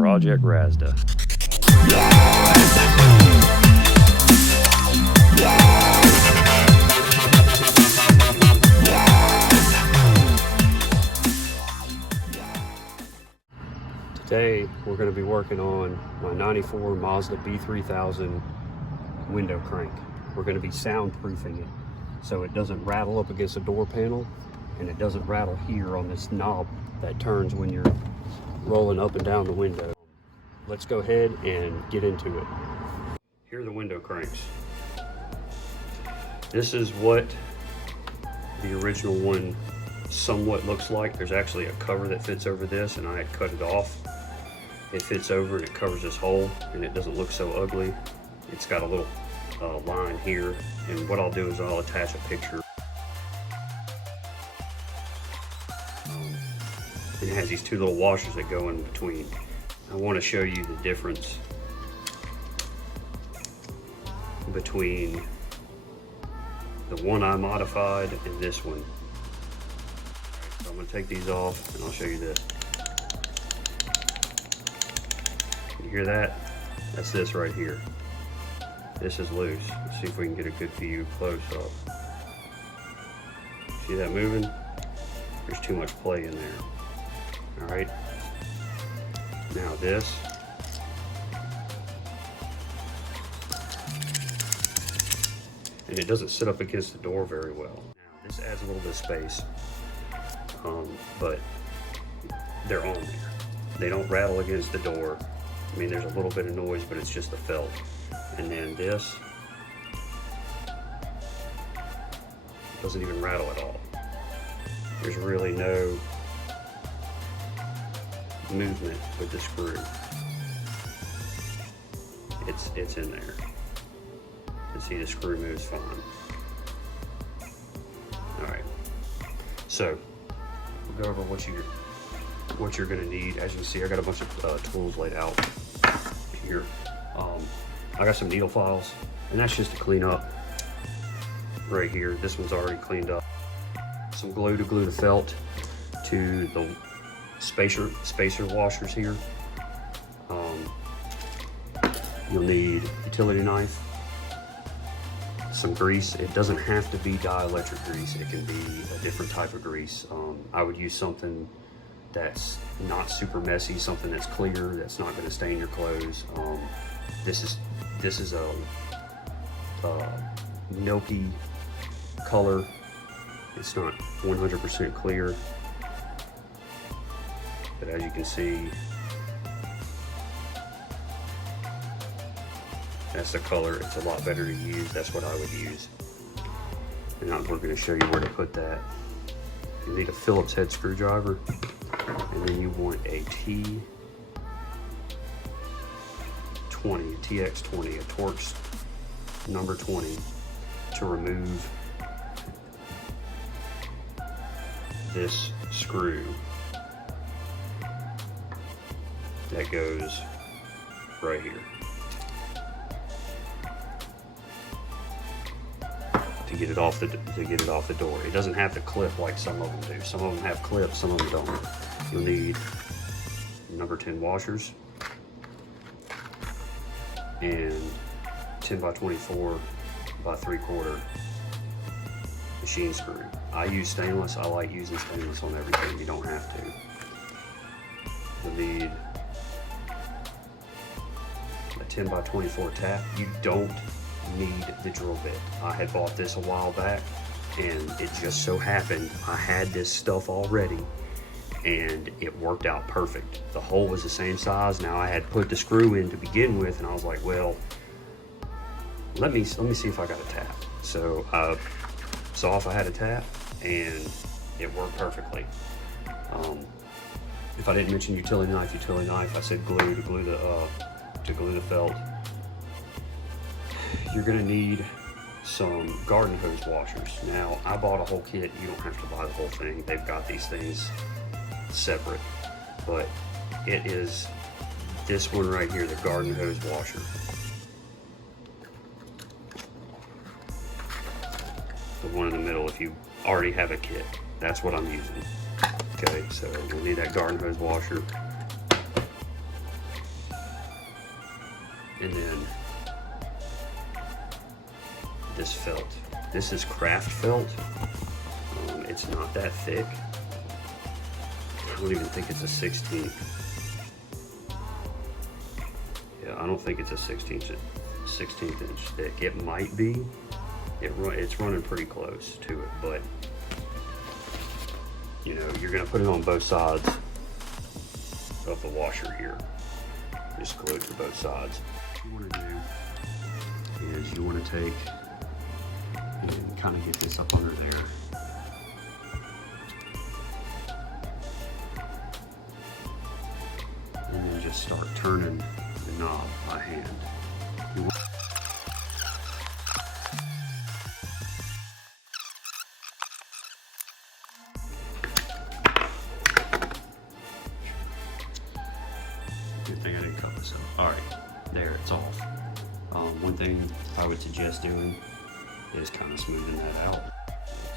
Project Razda. Today we're going to be working on my 94 Mazda B-3000 window crank. We're going to be soundproofing it so it doesn't rattle up against the door panel and it doesn't rattle here on this knob that turns when you're rolling up and down the window. Let's go ahead and get into it. Here are the window cranks. This is what the original one somewhat looks like. There's actually a cover that fits over this and I had cut it off. It fits over and it covers this hole and it doesn't look so ugly. It's got a little line here, and what I'll do is I'll attach a picture. And it has these two little washers that go in between. I want to show you the difference between the one I modified and this one. So I'm going to take these off and I'll show you this. You hear that? That's this right here. This is loose. Let's see if we can get a good view close up. See that moving? There's too much play in there. All right. Now this. And it doesn't sit up against the door very well. Now this adds a little bit of space, but they're on there. They don't rattle against the door. I mean, there's a little bit of noise, but it's just the felt. And then this doesn't even rattle at all. There's really no movement with the screw. It's in there. You can see the screw moves fine. All right. So we'll go over what you're going to need. As you can see, I got a bunch of tools laid out here. I got some needle files, and that's just to clean up right here. This one's already cleaned up. Some glue to glue the felt to the spacer washers here. You'll need a utility knife, some grease. It doesn't have to be dielectric grease. It can be a different type of grease. I would use something that's not super messy, something that's clear, that's not going to stain your clothes. This is a milky color. It's not 100% clear, but as you can see, that's the color. It's a lot better to use. That's what I would use. And now we're going to show you where to put that. You need a Phillips head screwdriver, and then you want a T20, a TX20, a Torx number 20 to remove this screw that goes right here. To get it off the door. It doesn't have to clip like some of them do. Some of them have clips, some of them don't. You'll need number 10 washers and 10 by 24 by 3/4 machine screw. I use stainless. I like using stainless on everything. You don't have to. You'll need a 10 by 24 tap. You don't need the drill bit. I had bought this a while back and it just so happened I had this stuff already and it worked out perfect. The hole was the same size. Now I had put the screw in to begin with and I was like, well, let me see if I got a tap. So I saw if I had a tap and it worked perfectly. If I didn't mention utility knife, I said glue to glue the felt. You're gonna need some garden hose washers. Now, I bought a whole kit. You don't have to buy the whole thing. They've got these things separate, but it is this one right here, the garden hose washer. The one in the middle, if you already have a kit, that's what I'm using. Okay, so we'll need that garden hose washer. And then this felt. This is craft felt. It's not that thick. I don't even think it's a 16th. Yeah, I don't think it's a 16th inch thick. It might be. It's running pretty close to it, but you know, you're gonna put it on both sides of the washer here. Just glue it to both sides. What you want to do is you want to take and kind of get this up under there. And then just start turning the knob by hand. Good thing I didn't cut myself. Alright, there, it's off. One thing I would suggest doing is kind of smoothing that out.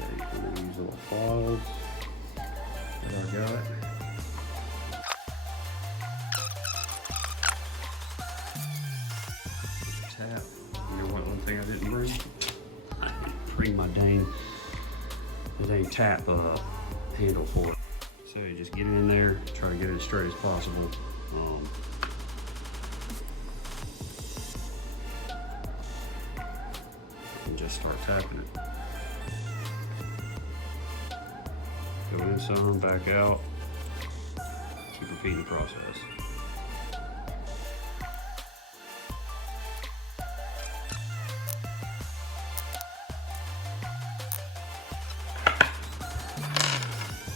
Okay, I'm going to use little files that I got. Tap. You know what, one thing I didn't bring? I didn't bring my dang tap handle for it. So you just get it in there, try to get it as straight as possible. And just start tapping it. Go in some, back out. Keep repeating the process.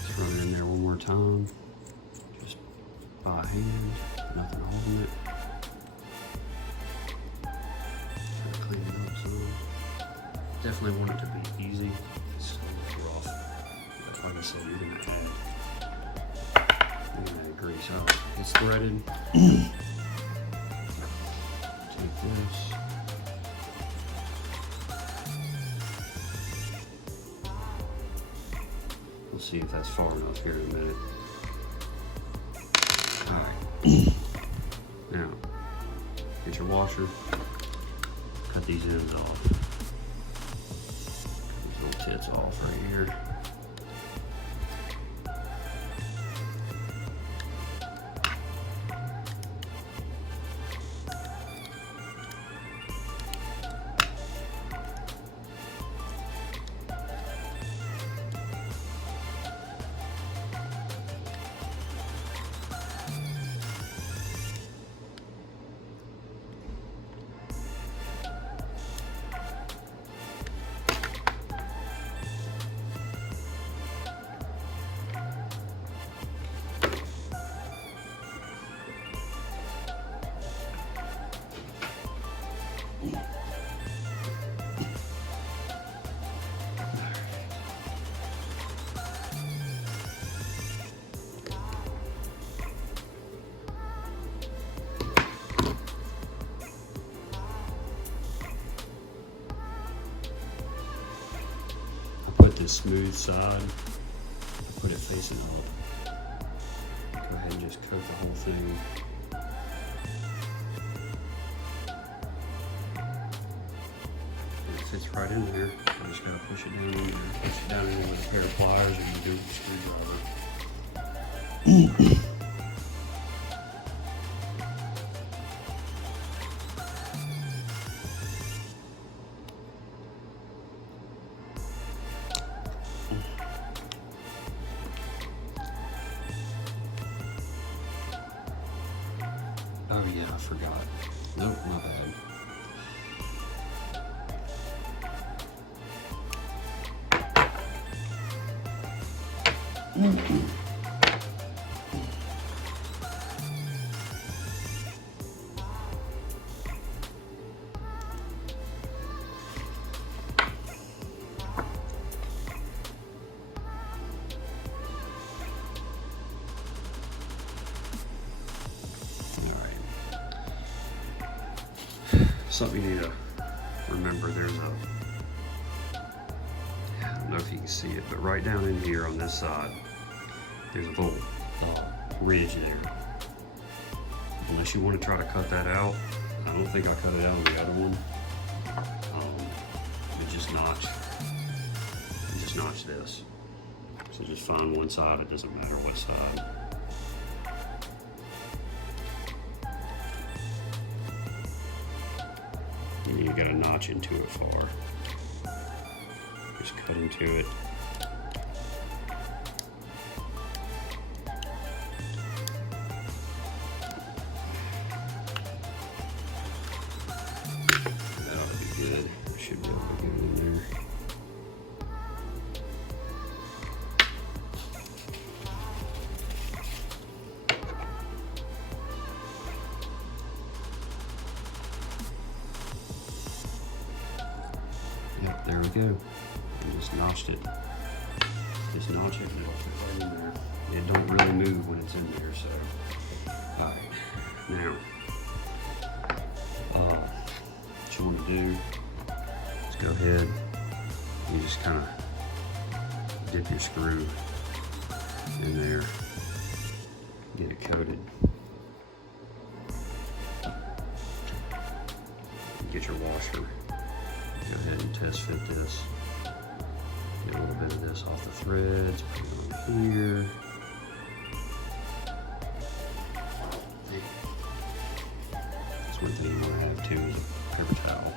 Just run it in there one more time. Just by hand, nothing holding it. Try to clean it up some. Definitely want it to be easy. It's still rough. But like I said, you're gonna add grease out. It's threaded. Take this. We'll see if that's far enough here in a minute. Alright. Now, get your washer. Cut these ends off. These little tits off right here. This smooth side, put it facing up. Go ahead and just coat the whole thing. It fits right in there. I just gotta push it down in there. Push it down in there with a pair of pliers and do the screwdriver. Oh yeah, I forgot. Nope, my bad. Something you need to remember, there's a, I don't know if you can see it, but right down in here on this side, there's a little ridge there. Unless you want to try to cut that out, I don't think I cut it out on the other one. It just notched this. So just find one side, it doesn't matter what side. And you got a notch into it far. Just cut into it. That ought to be good. Should be able to get it in there. Yep, there we go. I just notched it. Just notch it and it'll fit right in there. It don't really move when it's in there, so. Alright, now, what you want to do is go ahead, you just kind of dip your screw in there, get it coated. Get your washer. Go ahead and test fit this. Get a little bit of this off the threads, put it on here. That's one thing you want to have too, is a paper towel.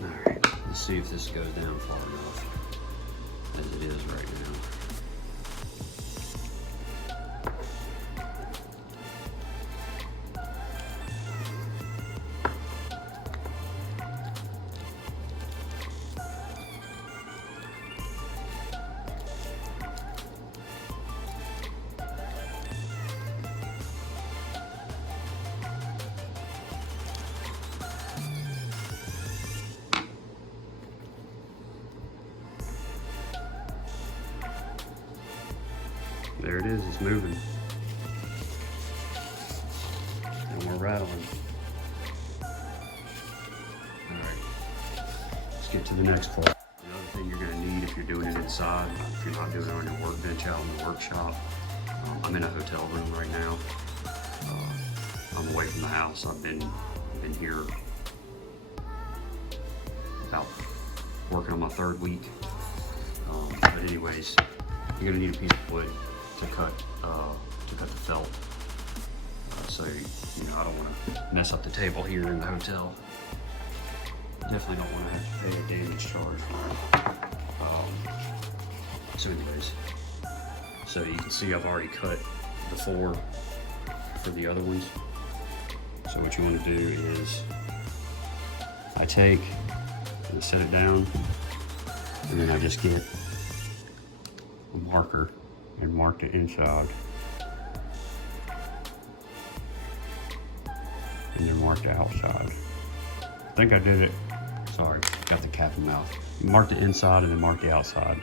Alright, let's see if this goes down far enough, as it is right now. There it is, it's moving. And we're rattling. Alright, let's get to the next part. Another thing you're gonna need if you're doing it inside, if you're not doing it on your workbench out in the workshop. I'm in a hotel room right now. I'm away from the house. I've been here about working on my 3rd week. But anyways, you're gonna need a piece of wood to cut the felt. So you know, I don't want to mess up the table here in the hotel. Definitely don't want to have to pay a damage charge for it. So anyways, so you can see I've already cut the 4 for the other ones. So what you want to do is I take and set it down, and then I just get a marker and mark the inside, and then mark the outside. I think I did it, sorry, got the cat and mouth. Mark the inside and then mark the outside.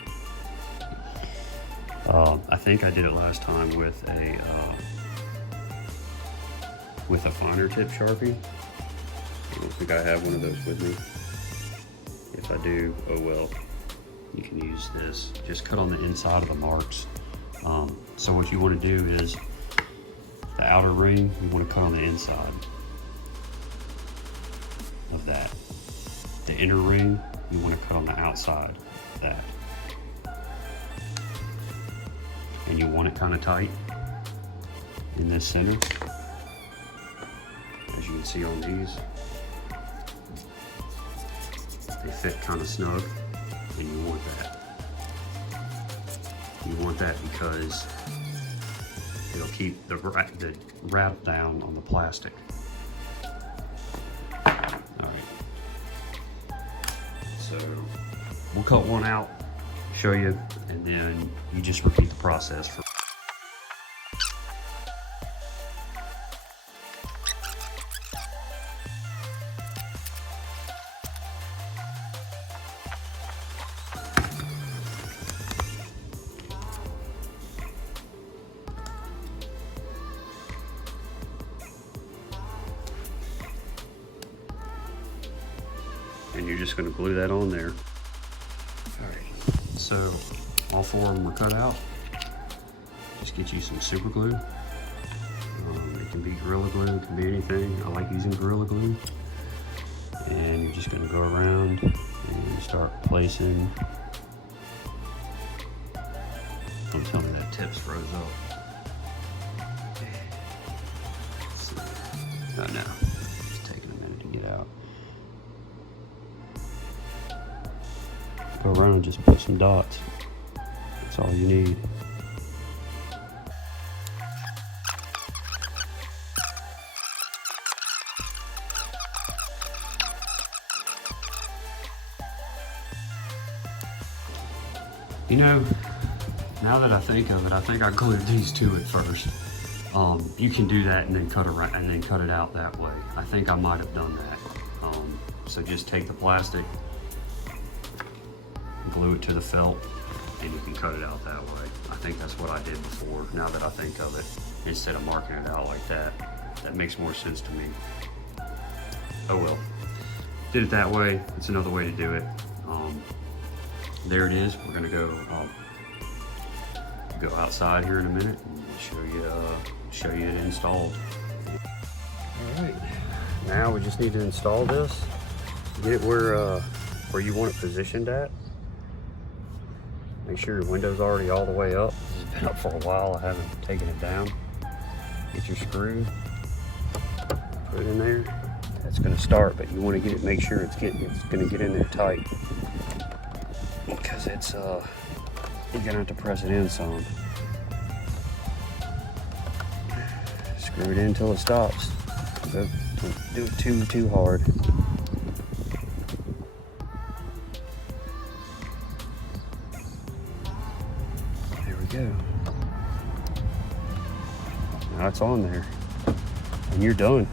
I think I did it last time with a finer tip Sharpie. I don't think I have one of those with me. If I do, oh well. You can use this. Just cut on the inside of the marks. So what you want to do is the outer ring, you want to cut on the inside of that. The inner ring, you want to cut on the outside of that. And you want it kind of tight in this center. As you can see on these, they fit kind of snug. And you want that. You want that because it'll keep the wrap down on the plastic. Alright. So we'll cut one out, show you, and then you just repeat the process for and you're just going to glue that on there. All right, so all 4 of them are cut out. Just get you some super glue. It can be Gorilla Glue, it can be anything. I like using Gorilla Glue. And you're just going to go around and start placing. Don't tell me that tip's froze up. Oh no, it's taking a minute to get out. Go around and just put some dots. That's all you need. You know, now that I think of it, I think I glued these to it first. You can do that and then cut it out that way. I think I might have done that. So just take the plastic, glue it to the felt, and you can cut it out that way. I think that's what I did before, now that I think of it, instead of marking it out like that. That makes more sense to me. Oh well, did it that way. It's another way to do it. There it is. We're gonna go outside here in a minute and show you it installed. All right, now we just need to install this. Get it where you want it positioned at. Make sure your window's already all the way up. This has been up for a while. I haven't taken it down. Get your screw, put it in there. That's gonna start, but you want to get it. Make sure it's gonna get in there tight, because it's you're gonna have to press it in some. Screw it in until it stops. Don't do it too hard. There we go. Now it's on there, and you're done.